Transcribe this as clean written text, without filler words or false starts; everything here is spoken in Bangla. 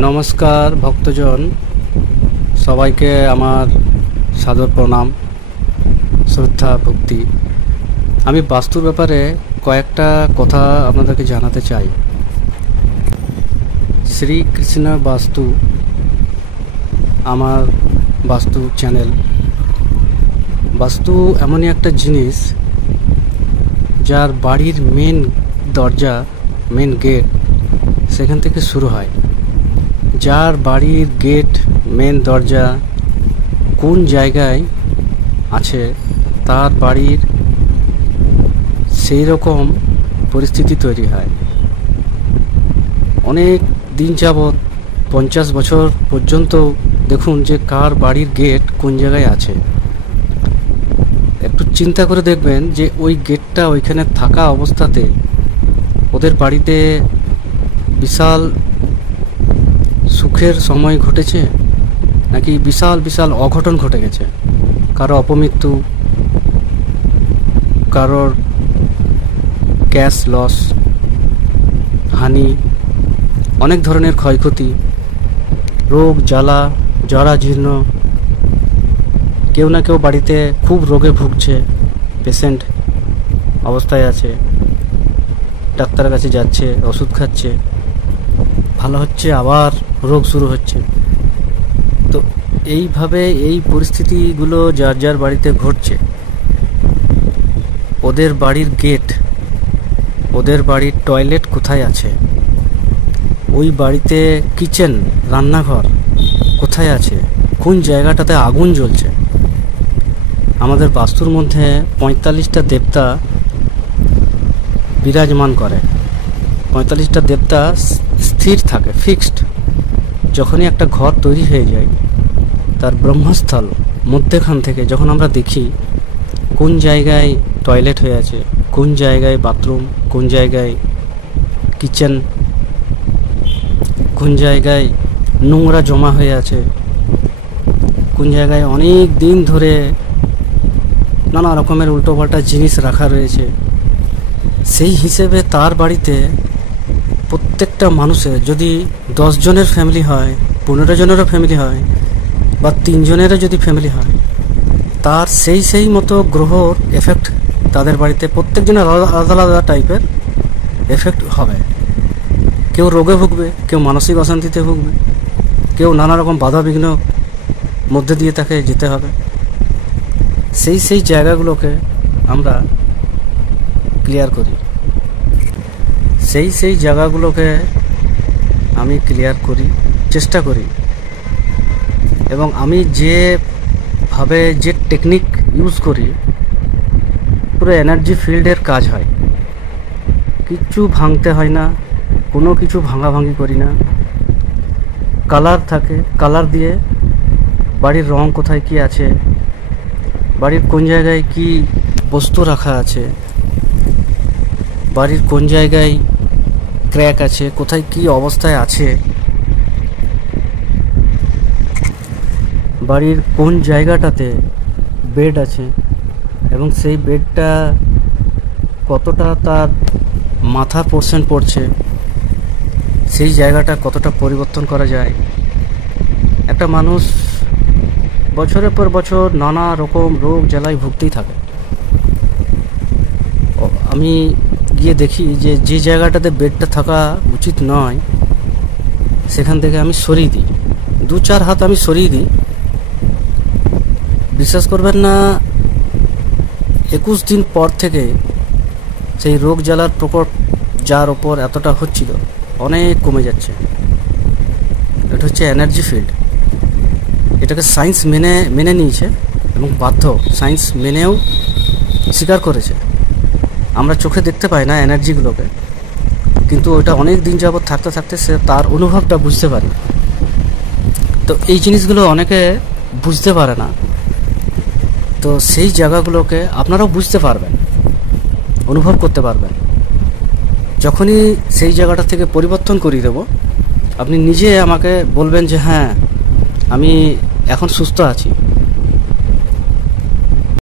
নমস্কার ভক্তজন, সবাইকে আমার সাদর প্রণাম, শ্রদ্ধা, ভক্তি। আমি বাস্তুর ব্যাপারে কয়েকটা কথা আপনাদেরকে জানাতে চাই। শ্রীকৃষ্ণ বাস্তু আমার বাস্তু চ্যানেল। বাস্তু এমনই একটা জিনিস যার বাড়ির মেন দরজা, মেন গেট সেখান থেকে শুরু হয়। যার বাড়ির গেট, মেন দরজা কোন জায়গায় আছে তার বাড়ির সেই রকম পরিস্থিতি তৈরি হয়। অনেক দিন যাবৎ 50 বছর পর্যন্ত দেখুন যে কার বাড়ির গেট কোন জায়গায় আছে। একটু চিন্তা করে দেখবেন যে ওই গেটটা ওইখানে থাকা অবস্থাতে ওদের বাড়িতে বিশাল সুখের সময় ঘটেছে নাকি বিশাল বিশাল অঘটন ঘটে গেছে। কারো অপমৃত্যু, কারোর ক্যাশ লস, হানি, অনেক ধরনের ক্ষয়ক্ষতি, রোগ জ্বালা, জরাজীর্ণ। কেউ না কেউ বাড়িতে খুব রোগে ভুগছে, পেশেন্ট অবস্থায় আছে, ডাক্তারের কাছে যাচ্ছে, ওষুধ খাচ্ছে, ভালো হচ্ছে, আবার রোগ শুরু হচ্ছে। তো এইভাবে এই পরিস্থিতিগুলো যার যার বাড়িতে ঘটছে, ওদের বাড়ির গেট, ওদের বাড়ির টয়লেট কোথায় আছে, ওই বাড়িতে কিচেন, রান্নাঘর কোথায় আছে, কোন জায়গাটাতে আগুন জ্বলছে। আমাদের বাস্তুর মধ্যে 45টা দেবতা বিরাজমান করে। 45টা দেবতা স্থির থাকে, ফিক্সড। যখনই একটা ঘর তৈরি হয়ে যায়, তার ব্রহ্মস্থল মধ্যখান থেকে যখন আমরা দেখি কোন জায়গায় টয়লেট হয়ে আছে, কোন জায়গায় বাথরুম, কোন জায়গায় কিচেন, কোন জায়গায় নোংরা জমা হয়ে আছে, কোন জায়গায় অনেক দিন ধরে নানা রকমের উল্টোপাল্টা জিনিস রাখা রয়েছে, সেই হিসেবে তার বাড়িতে প্রত্যেকটা মানুষের যদি 10 জনের ফ্যামিলি হয়, 15 জনেরও ফ্যামিলি হয়, বা 3 জনেরও যদি ফ্যামিলি হয়, তার সেই মতো গ্রহর এফেক্ট তাদের বাড়িতে প্রত্যেকজনের আলাদা আলাদা টাইপের এফেক্ট হবে। কেউ রোগে ভুগবে, কেউ মানসিক অশান্তিতে ভুগবে, কেউ নানা রকম বাধা বিঘ্ন মধ্যে দিয়ে তাকে যেতে হবে। সেই জায়গাগুলোকে আমরা ক্লিয়ার করি, সেই জায়গাগুলোকে আমি ক্লিয়ার করি, চেষ্টা করি। এবং আমি যেভাবে যে টেকনিক ইউজ করি, পুরো এনার্জি ফিল্ডের কাজ হয়। কিচ্ছু ভাঙতে হয় না, কোনো কিছু ভাঙাভাঙি করি না। কালার থাকে, কালার দিয়ে বাড়ির রং কোথায় কি আছে, বাড়ির কোন জায়গায় কি বস্তু রাখা আছে, বাড়ির কোন জায়গায় ক্র্যাক আছে, কোথায় কি অবস্থায় আছে, বাড়ির কোন জায়গাটাতে বেড আছে এবং সেই বেডটা কতটা তার মাথা পোর্শন পড়ছে, সেই জায়গাটা কতটা পরিবর্তন করা যায়। একটা মানুষ বছরের পর বছর নানা রকম রোগ জ্বালায় ভুগতেই থাকে। আমি গিয়ে দেখি যে জায়গাটাতে বেডটা থাকা উচিত নয়, সেখান থেকে আমি সরিয়ে দিই, 2-4 হাত আমি সরিয়ে দিই। বিশ্বাস করবেন না, 21 দিন পর থেকে সেই রোগ জ্বালার প্রকোপ যার ওপর এতটা হচ্ছিল অনেক কমে যাচ্ছে। এটা হচ্ছে এনার্জি ফিল্ড। এটাকে সায়েন্স মেনে নিয়েছে এবং বাধ্য, সায়েন্স মেনেও স্বীকার করেছে। আমরা চোখে দেখতে পাই না এনার্জিগুলোকে, কিন্তু ওইটা অনেক দিন যাবৎ থাকতে থাকতে সে তার অনুভবটা বুঝতে পারে। তো এই জিনিসগুলো অনেকে বুঝতে পারে না। তো সেই জায়গাগুলোকে আপনারাও বুঝতে পারবেন, অনুভব করতে পারবেন। যখনই সেই জায়গাটা থেকে পরিবর্তন করিয়ে দেব, আপনি নিজে আমাকে বলবেন যে হ্যাঁ, আমি এখন সুস্থ আছি,